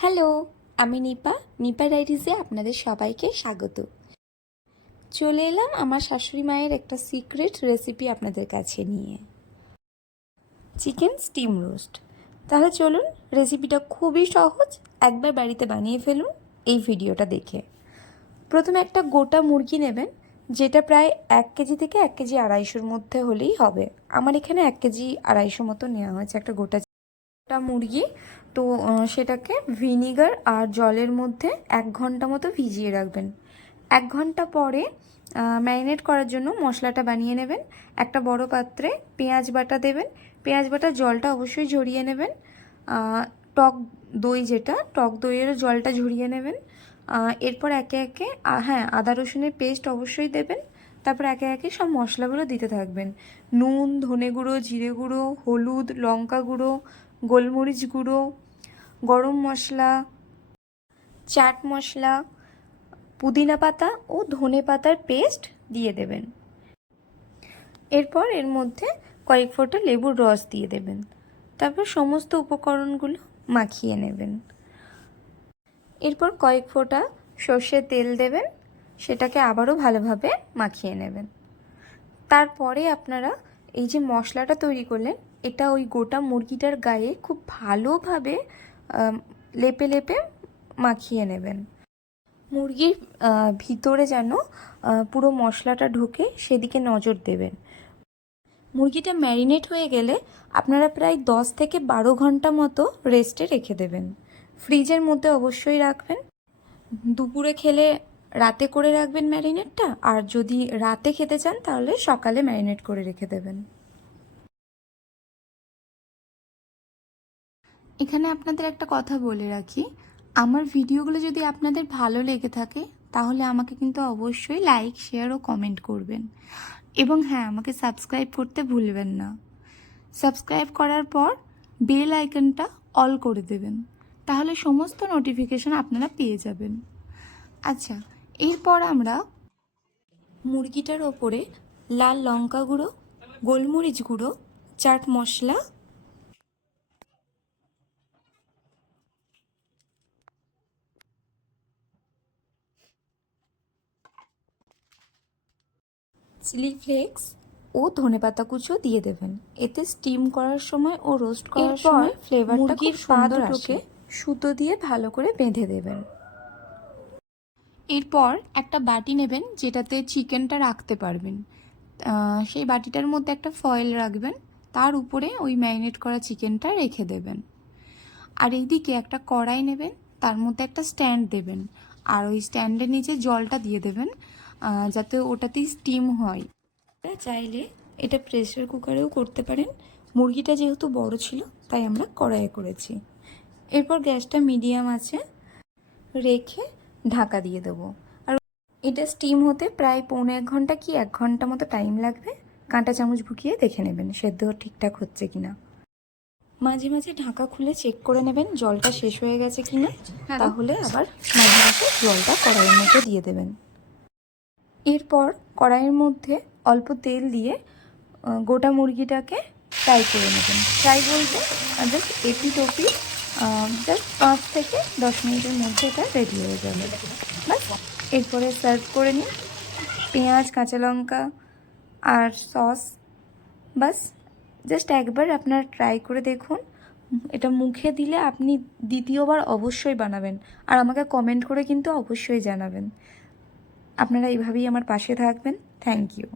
Hello, আমি নিপা ডায়েরিজে আপনাদের সবাইকে স্বাগত। চলে এলাম আমার শাশুড়ি মায়ের একটা সিক্রেট রেসিপি আপনাদের কাছে নিয়ে, চিকেন স্টিম রোস্ট। তাহলে চলুন, রেসিপিটা খুবই সহজ, একবার বাড়িতে বানিয়ে ফেলুন এই ভিডিওটা দেখে। প্রথমে একটা গোটা মুরগি নেবেন, যেটা প্রায় 1 কেজি থেকে 1 কেজি 250-র মধ্যে হলেই হবে। আমার এখানে 1 কেজি 250 মতো নেওয়া হয়েছে একটা গোটা মুরগি। তো সেটাকে ভিনিগার আর জলের মধ্যে 1 ঘন্টা মতো ভিজিয়ে রাখবেন। 1 ঘন্টা পরে ম্যারিনেট করার জন্য মশলাটা বানিয়ে নেবেন। একটা বড় পাত্রে পেঁয়াজ বাটা দেবেন। পেঁয়াজ বাটা জলটা অবশ্যই ঝরিয়ে নেবেন। টক দই, যেটা টক দইয়েরও জলটা ঝরিয়ে নেবেন। এরপর একে একে আদা রসুনের পেস্ট অবশ্যই দেবেন। তারপর একে একে সব মশলাগুলো দিতে থাকবেন। নুন, ধনে গুঁড়ো, জিরে গুঁড়ো, হলুদ, লঙ্কা গুঁড়ো, গোলমরিচ গুঁড়ো, গরম মশলা, চাট মশলা, পুদিনা পাতা ও ধনে পাতার পেস্ট দিয়ে দেবেন। এরপর এর মধ্যে কয়েক ফোঁটা লেবুর রস দিয়ে দেবেন। তারপর সমস্ত উপকরণগুলো মাখিয়ে নেবেন। এরপর কয়েক ফোঁটা সর্ষের তেল দেবেন, সেটাকে আবারও ভালোভাবে মাখিয়ে নেবেন। তারপরে আপনারা এই যে মশলাটা তৈরি করলেন, এটা ওই গোটা মুরগিটার গায়ে খুব ভালোভাবে লেপে লেপে মাখিয়ে নেবেন। মুরগির ভিতরে যেন পুরো মশলাটা ঢোকে সেদিকে নজর দেবেন। মুরগিটা ম্যারিনেট হয়ে গেলে আপনারা প্রায় 10 থেকে 12 ঘন্টা মতো রেস্টে রেখে দেবেন। ফ্রিজের মধ্যে অবশ্যই রাখবেন। দুপুরে খেলে রাতে করে রাখবেন ম্যারিনেটটা, আর যদি রাতে খেতে চান তাহলে সকালে ম্যারিনেট করে রেখে দেবেন। এখানে আপনাদের একটা কথা বলে রাখি, আমার ভিডিওগুলো যদি আপনাদের ভালো লেগে থাকে তাহলে আমাকে কিন্তু অবশ্যই লাইক, শেয়ার ও কমেন্ট করবেন। এবং হ্যাঁ, আমাকে সাবস্ক্রাইব করতে ভুলবেন না। সাবস্ক্রাইব করার পর বেল আইকনটা অল করে দেবেন, তাহলে সমস্ত নোটিফিকেশন আপনারা পেয়ে যাবেন। আচ্ছা, এরপর আমরা মুরগিটার ওপরে লাল লঙ্কা গুঁড়ো, গোলমরিচ গুঁড়ো, চাট মশলা, চিলি ফ্লেক্স ও ধনেপাতা কুচো দিয়ে দেবেন। এতে স্টিম করার সময় ও রোস্ট করার সময় ফ্লেভারটা খুব সুন্দর আসে। সুতো দিয়ে ভালো করে বেঁধে দেবেন। এরপর একটা বাটি নেবেন, যেটাতে চিকেনটা রাখতে পারবেন। সেই বাটিটার মধ্যে একটা ফয়েল রাখবেন, তার উপরে ওই ম্যারিনেট করা চিকেনটা রেখে দেবেন। আর এইদিকে একটা কড়াই নেবেন, তার মধ্যে একটা স্ট্যান্ড দেবেন, আর ওই স্ট্যান্ডের নিচে জলটা দিয়ে দেবেন, যাতে ওটাতেই স্টিম হয়। চাইলে এটা প্রেসার কুকারেও করতে পারেন। মুরগিটা যেহেতু বড় ছিল তাই আমরা কড়াইয়ে করেছি। এরপর গ্যাসটা মিডিয়াম আছে রেখে ঢাকা দিয়ে দেবো। আর এটা স্টিম হতে প্রায় 1.25 ঘন্টা কি 1 ঘন্টা মতো টাইম লাগবে। কাঁটা চামচ ঢুকিয়ে দেখে নেবেন সেদ্ধ ঠিকঠাক হচ্ছে কিনা। মাঝে মাঝে ঢাকা খুলে চেক করে নেবেন জলটা শেষ হয়ে গেছে কিনা। তাহলে আবার মাঝে মাঝে জলটা কড়াইয়ের মধ্যে দিয়ে দেবেন। এরপর কড়াইয়ের মধ্যে অল্প তেল দিয়ে গোটা মুরগিটাকে ফ্রাই করে নেবেন। ফ্রাই বলতে জাস্ট এপিট ওপিট, জাস্ট 5 থেকে 10 মিনিটের মধ্যে এটা রেডি হয়ে যাবে। বাস, এরপরে সার্ভ করে নিন পেঁয়াজ, কাঁচা লঙ্কা আর সস। বাস, জাস্ট একবার আপনারা ট্রাই করে দেখুন। এটা মুখে দিলে আপনি দ্বিতীয়বার অবশ্যই বানাবেন, আর আমাকে কমেন্ট করে কিন্তু অবশ্যই জানাবেন। আপনারা এইভাবেই আমার পাশে থাকবেন। Thank you.